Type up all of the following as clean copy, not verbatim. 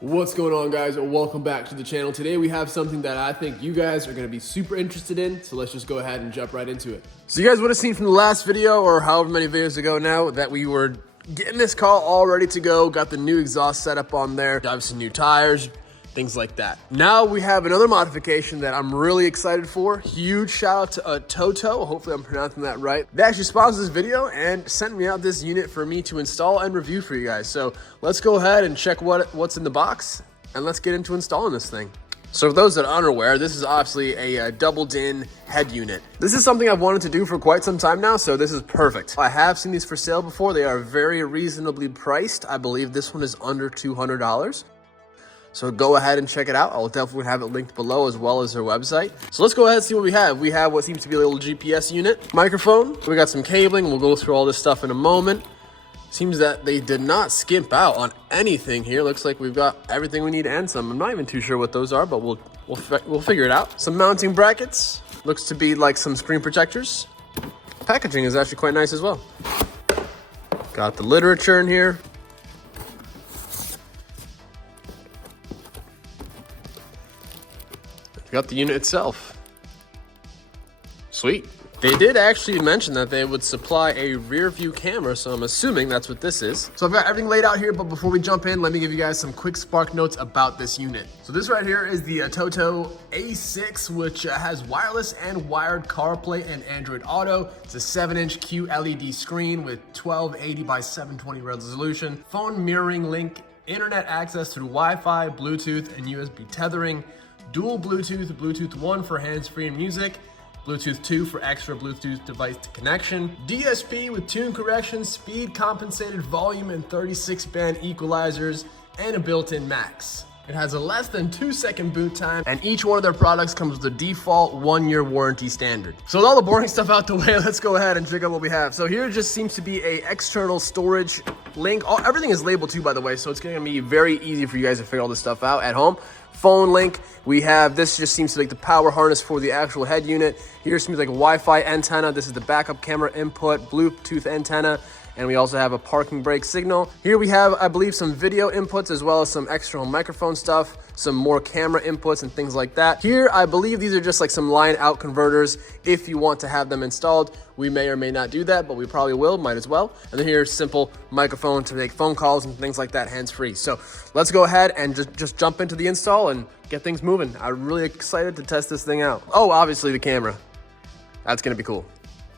What's going on, guys? Welcome back to the channel. Today we have something that I think you guys are going to be super interested in, so let's just go ahead and jump right into it. So you guys would have seen from the last video, or however many videos ago now, that we were getting this car all ready to go, got the new exhaust setup on there, obviously new tires, things like that. Now we have another modification that I'm really excited for. Huge shout out to Atoto, hopefully I'm pronouncing that right. They actually sponsored this video and sent me out this unit for me to install and review for you guys. So let's go ahead and check what's in the box and let's get into installing this thing. So for those that are unaware, this is obviously a doubled-in head unit. This is something I've wanted to do for quite some time now, so this is perfect. I have seen these for sale before. They are very reasonably priced. I believe this one is under $200. So go ahead and check it out. I'll definitely have it linked below as well as their website. So let's go ahead and see what we have. We have what seems to be a little GPS unit, microphone. We got some cabling. We'll go through all this stuff in a moment. Seems that they did not skimp out on anything here. Looks like we've got everything we need and some. I'm not even too sure what those are, but we'll figure it out. Some mounting brackets. Looks to be like some screen protectors. Packaging is actually quite nice as well. Got the literature in here. Got the unit itself. Sweet. They did actually mention that they would supply a rear view camera, so I'm assuming that's what this is. So I've got everything laid out here, but before we jump in, let me give you guys some quick spark notes about this unit. So this right here is the Atoto A6, which has wireless and wired CarPlay and Android Auto. It's a 7-inch QLED screen with 1280 by 720 resolution, phone mirroring link, internet access through Wi-Fi, Bluetooth, and USB tethering, dual Bluetooth, Bluetooth 1 for hands-free and music, Bluetooth 2 for extra Bluetooth device connection, DSP with tune correction, speed compensated volume and 36-band equalizers, and a built-in max. It has a less than 2-second boot time, and each one of their products comes with a default 1-year warranty standard. So with all the boring stuff out the way, let's go ahead and check out what we have. So here just seems to be a external storage link. Everything is labeled too, by the way, so it's gonna be very easy for you guys to figure all this stuff out at home. Phone link, we have, this just seems to be like the power harness for the actual head unit. Here seems like a Wi-Fi antenna. This is the backup camera input, Bluetooth antenna, and we also have a parking brake signal. Here we have, I believe, some video inputs as well as some external microphone stuff, some more camera inputs and things like that. Here, I believe these are just like some line out converters. If you want to have them installed, we may or may not do that, but we probably will, might as well. And then here's simple microphone to make phone calls and things like that, hands-free. So let's go ahead and just jump into the install and get things moving. I'm really excited to test this thing out. Oh, obviously the camera. That's gonna be cool.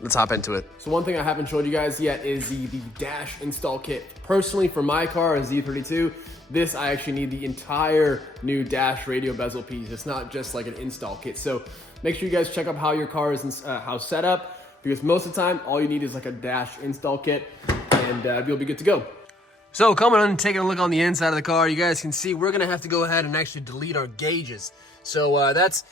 Let's hop into it. So one thing I haven't showed you guys yet is the dash install kit. Personally, for my car, a Z32, this I actually need the entire new dash radio bezel piece. It's not just like an install kit. So make sure you guys check out how your car is how set up, because most of the time, all you need is like a dash install kit and you'll be good to go. So coming on and taking a look on the inside of the car, you guys can see we're gonna have to go ahead and actually delete our gauges. So that's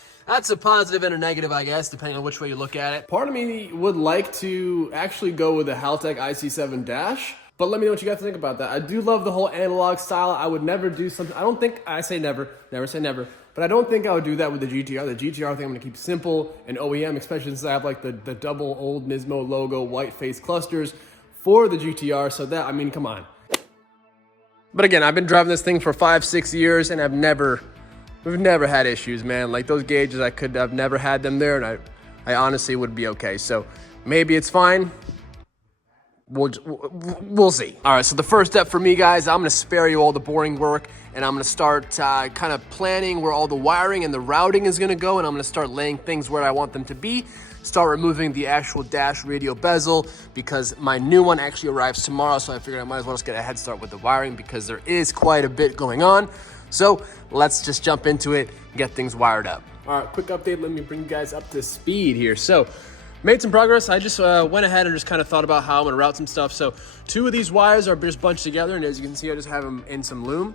a positive and a negative, I guess, depending on which way you look at it. Part of me would like to actually go with the Haltech IC7 Dash, but let me know what you guys think about that. I do love the whole analog style. I would never do something, I say never say never, but I don't think I would do that with the GTR. The GTR I think I'm gonna keep simple and OEM, especially since I have like the double old Nismo logo white face clusters for the GTR, so that, I mean, come on. But again, I've been driving this thing for 5-6 years and we've never had issues, man. Like those gauges, I've never had them there, and I honestly would be okay. So maybe it's fine. We'll see. All right, so the first step for me, guys, I'm gonna spare you all the boring work, and I'm gonna start kind of planning where all the wiring and the routing is gonna go, and I'm gonna start laying things where I want them to be. Start removing the actual dash radio bezel, because my new one actually arrives tomorrow, so I figured I might as well just get a head start with the wiring, because there is quite a bit going on. So let's just jump into it and get things wired up. All right, quick update. Let me bring you guys up to speed here. So made some progress. I just went ahead and just kind of thought about how I'm gonna route some stuff. So 2 of these wires are just bunched together, and as you can see, I just have them in some loom.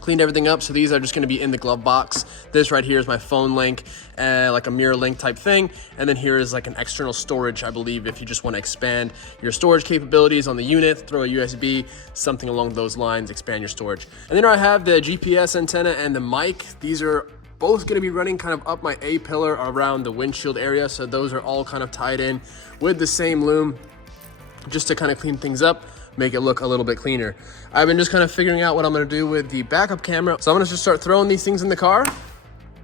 Cleaned everything up, so these are just gonna be in the glove box. This right here is my phone link, like a mirror link type thing. And then here is like an external storage, I believe, if you just wanna expand your storage capabilities on the unit, throw a USB, something along those lines, expand your storage. And then I have the GPS antenna and the mic. These are both gonna be running kind of up my A-pillar around the windshield area, so those are all kind of tied in with the same loom, just to kind of clean things up. make it look a little bit cleaner. I've been just kind of figuring out what I'm gonna do with the backup camera. So I'm gonna just start throwing these things in the car,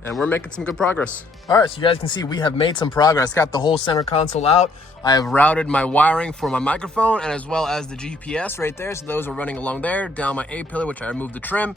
and we're making some good progress. All right, so you guys can see we have made some progress. Got the whole center console out. I have routed my wiring for my microphone and as well as the GPS right there. So those are running along there, down my A-pillar, which I removed the trim,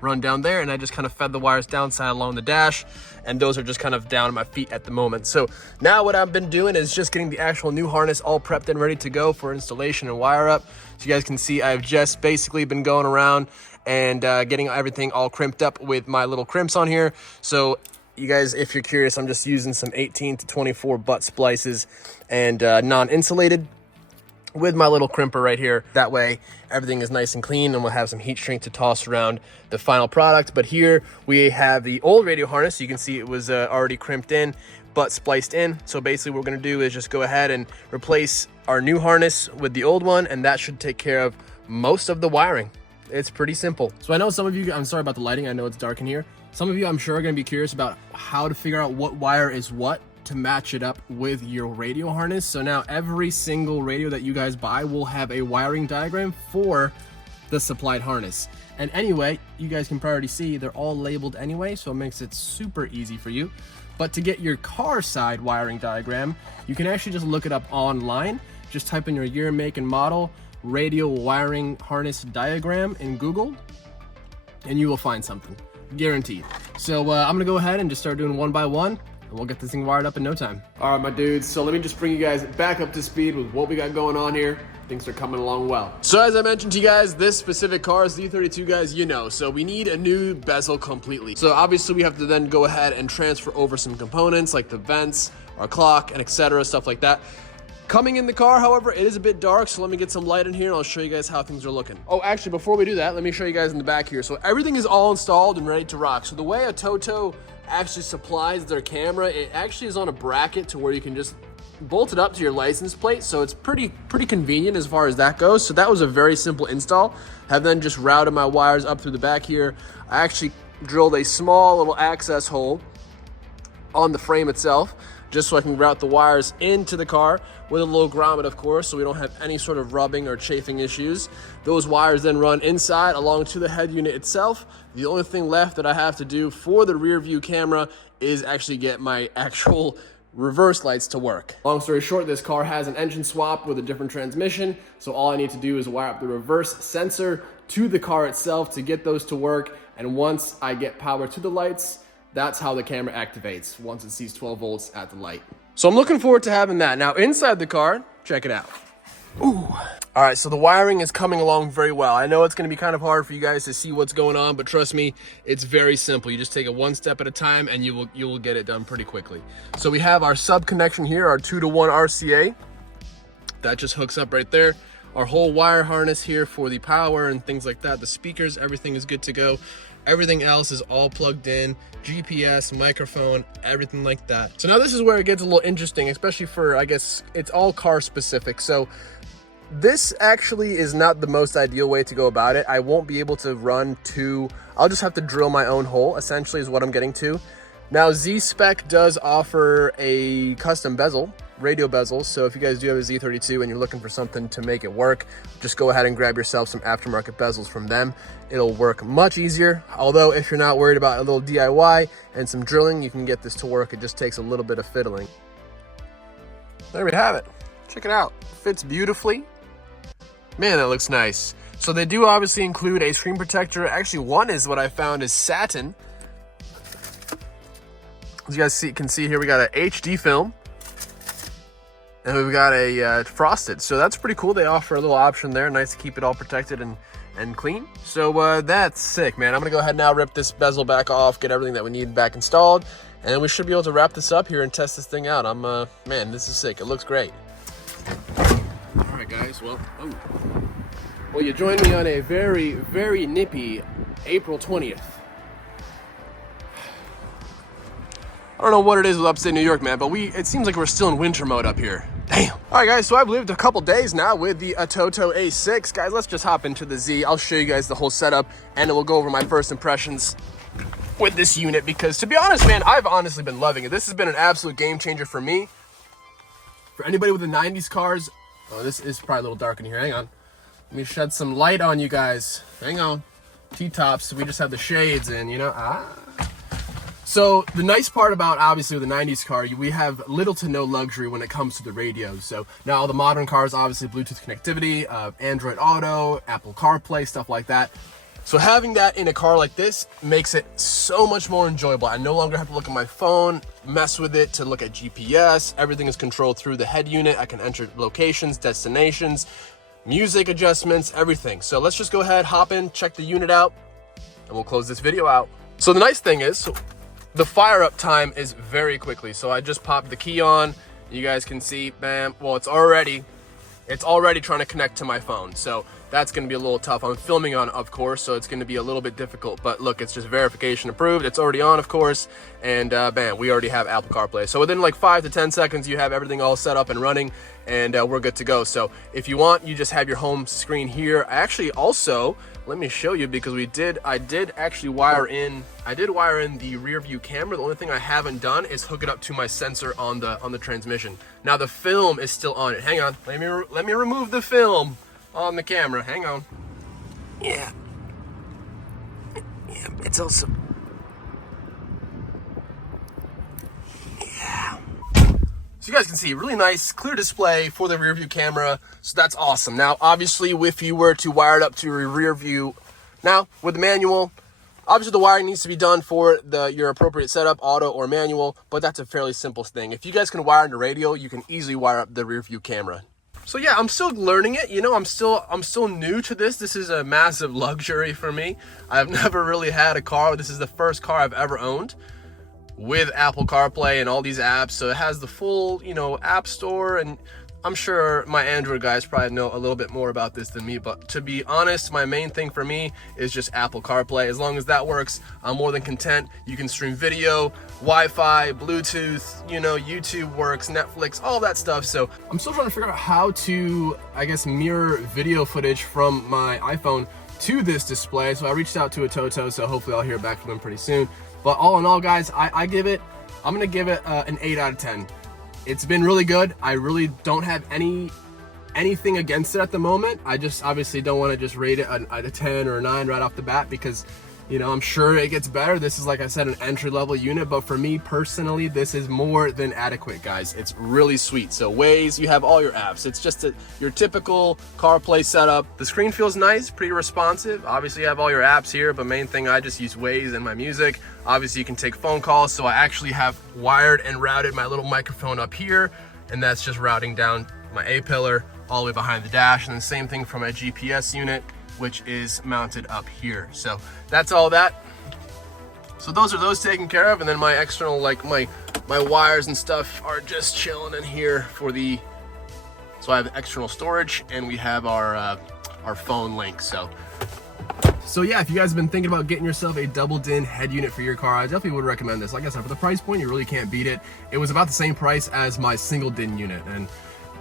run down there, and I just kind of fed the wires downside along the dash, and those are just kind of down at my feet at the moment. So now what I've been doing is just getting the actual new harness all prepped and ready to go for installation and wire up. So you guys can see I've just basically been going around and getting everything all crimped up with my little crimps on here. So you guys, if you're curious, I'm just using some 18 to 24 butt splices and non-insulated with my little crimper right here. That way everything is nice and clean, and we'll have some heat shrink to toss around the final product. But here we have the old radio harness. You can see it was already crimped in, but spliced in. So basically what we're gonna do is just go ahead and replace our new harness with the old one, and that should take care of most of the wiring. It's pretty simple. So I know some of you, I'm sorry about the lighting, I know it's dark in here. Some of you, I'm sure, are gonna be curious about how to figure out what wire is what to match it up with your radio harness. So now every single radio that you guys buy will have a wiring diagram for the supplied harness. And anyway, you guys can already see they're all labeled anyway, so it makes it super easy for you. But to get your car side wiring diagram, you can actually just look it up online. Just type in your year, make, and model radio wiring harness diagram in Google, and you will find something, guaranteed. So I'm gonna go ahead and just start doing one by one, and we'll get this thing wired up in no time. All right, my dudes, so let me just bring you guys back up to speed with what we got going on here. Things are coming along well. So as I mentioned to you guys, this specific car is the Z32, guys, you know, so we need a new bezel completely. So obviously we have to then go ahead and transfer over some components like the vents, our clock, and etc., stuff like that. Coming in the car, however, it is a bit dark, so let me get some light in here and I'll show you guys how things are looking. Oh, actually, before we do that, let me show you guys in the back here. So everything is all installed and ready to rock. So the way Atoto actually supplies their camera, it actually is on a bracket to where you can just bolt it up to your license plate. So it's pretty convenient as far as that goes. So that was a very simple install. Have then just routed my wires up through the back here. I actually drilled a small little access hole on the frame itself, just so I can route the wires into the car with a little grommet, of course, so we don't have any sort of rubbing or chafing issues. Those wires then run inside along to the head unit itself. The only thing left that I have to do for the rear view camera is actually get my actual reverse lights to work. Long story short, this car has an engine swap with a different transmission, so all I need to do is wire up the reverse sensor to the car itself to get those to work, and once I get power to the lights, that's how the camera activates, once it sees 12 volts at the light. So I'm looking forward to having that. Now inside the car, check it out. Ooh. All right, so the wiring is coming along very well. I know it's gonna be kind of hard for you guys to see what's going on, but trust me, it's very simple. You just take it one step at a time and you will get it done pretty quickly. So we have our sub connection here, our 2-to-1 RCA. That just hooks up right there. Our whole wire harness here for the power and things like that. The speakers, everything is good to go. Everything else is all plugged in, GPS, microphone, everything like that. So now this is where it gets a little interesting, especially for, I guess, it's all car specific. So this actually is not the most ideal way to go about it. I won't be able to run I'll just have to drill my own hole, essentially is what I'm getting to. Now Z-Spec does offer a custom bezel, radio bezels, so if you guys do have a Z32 and you're looking for something to make it work, just go ahead and grab yourself some aftermarket bezels from them. It'll work much easier, although if you're not worried about a little DIY and some drilling, you can get this to work. It just takes a little bit of fiddling. There we have it. Check it out. Fits beautifully. Man, that looks nice. So they do obviously include a screen protector. Actually, one is what I found is satin. As you guys can see here, we got a HD film. And we've got a frosted, so that's pretty cool. They offer a little option there, nice to keep it all protected and clean. So that's sick, man. I'm gonna go ahead now, rip this bezel back off, get everything that we need back installed, and then we should be able to wrap this up here and test this thing out. Man, this is sick. It looks great. All right, guys. Well, you joined me on a very, very nippy April 20th. I don't know what it is with upstate New York, man, but it seems like we're still in winter mode up here. Damn. All right, guys, so I've lived a couple days now with the Atoto A6. Guys, let's just hop into the Z. I'll show you guys the whole setup, and then we'll go over my first impressions with this unit, because to be honest, man, I've honestly been loving it. This has been an absolute game changer for me. For anybody with the 90s cars, oh, this is probably a little dark in here. Hang on. Let me shed some light on you guys. Hang on. T-tops, we just have the shades in, you know. So the nice part about, obviously, with the 90s car, we have little to no luxury when it comes to the radios. So now all the modern cars, obviously Bluetooth connectivity, Android Auto, Apple CarPlay, stuff like that. So having that in a car like this makes it so much more enjoyable. I no longer have to look at my phone, mess with it to look at GPS. Everything is controlled through the head unit. I can enter locations, destinations, music adjustments, everything. So let's just go ahead, hop in, check the unit out, and we'll close this video out. So the nice thing is, the fire up time is very quickly. So I just popped the key on. You guys can see, bam. Well, it's already trying to connect to my phone. So that's gonna be a little tough. I'm filming on, of course, so it's gonna be a little bit difficult, but look, it's just verification approved. It's already on, of course, and bam, we already have Apple CarPlay. So within like 5 to 10 seconds, you have everything all set up and running, and we're good to go. So if you want, you just have your home screen here. I actually also, let me show you, because I did actually wire in the rear view camera. The only thing I haven't done is hook it up to my sensor on the transmission. Now the film is still on it. Hang on, let me remove the film on the camera. Hang on. Yeah, it's also, yeah. So you guys can see, really nice, clear display for the rear view camera. So that's awesome. Now, obviously, if you were to wire it up to your rear view, now with the manual, obviously the wiring needs to be done for your appropriate setup, auto or manual, but that's a fairly simple thing. If you guys can wire in the radio, you can easily wire up the rear view camera. So yeah, I'm still learning it. You know, I'm still new to this. This is a massive luxury for me. I've never really had a car. This is the first car I've ever owned with Apple CarPlay and all these apps. So it has the full, you know, app store, and I'm sure my Android guys probably know a little bit more about this than me, but to be honest, my main thing for me is just Apple CarPlay. As long as that works, I'm more than content. You can stream video, Wi-Fi, Bluetooth, you know, YouTube works, Netflix, all that stuff. So I'm still trying to figure out how to, I guess, mirror video footage from my iPhone to this display. So I reached out to Atoto, so hopefully I'll hear back from them pretty soon. But all in all, guys, I'm gonna give it an 8 out of 10. It's been really good. I really don't have anything against it at the moment. I just obviously don't want to just rate it a 10 or a 9 right off the bat, because, you know, I'm sure it gets better. This is, like I said, an entry-level unit, but for me personally, this is more than adequate, guys. It's really sweet. So Waze, you have all your apps. It's just your typical CarPlay setup. The screen feels nice, pretty responsive. Obviously, you have all your apps here, but main thing, I just use Waze and my music. Obviously, you can take phone calls, so I actually have wired and routed my little microphone up here, and that's just routing down my A-pillar all the way behind the dash, and the same thing for my GPS unit, which is mounted up here. So that's all that. So those taken care of, and then my external, like my wires and stuff are just chilling in here for the, so I have external storage, and we have our phone link. So yeah, if you guys have been thinking about getting yourself a double DIN head unit for your car, I definitely would recommend this. Like I said, for the price point, you really can't beat it. It was about the same price as my single DIN unit, and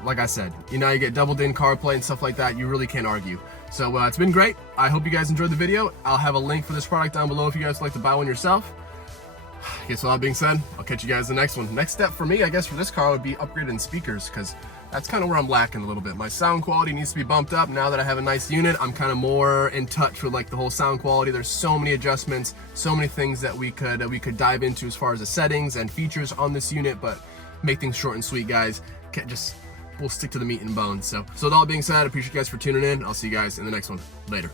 like I said, you know, you get double DIN CarPlay and stuff like that, you really can't argue. So it's been great. I hope you guys enjoyed the video. I'll have a link for this product down below if you guys would like to buy one yourself. I guess with all that being said, I'll catch you guys in the next one. Next step for me, I guess, for this car would be upgrading speakers, because that's kind of where I'm lacking a little bit. My sound quality needs to be bumped up. Now that I have a nice unit, I'm kind of more in touch with like the whole sound quality. There's so many adjustments, so many things that we could dive into as far as the settings and features on this unit, but make things short and sweet, guys. We'll stick to the meat and bones. So with all that being said, I appreciate you guys for tuning in. I'll see you guys in the next one. Later.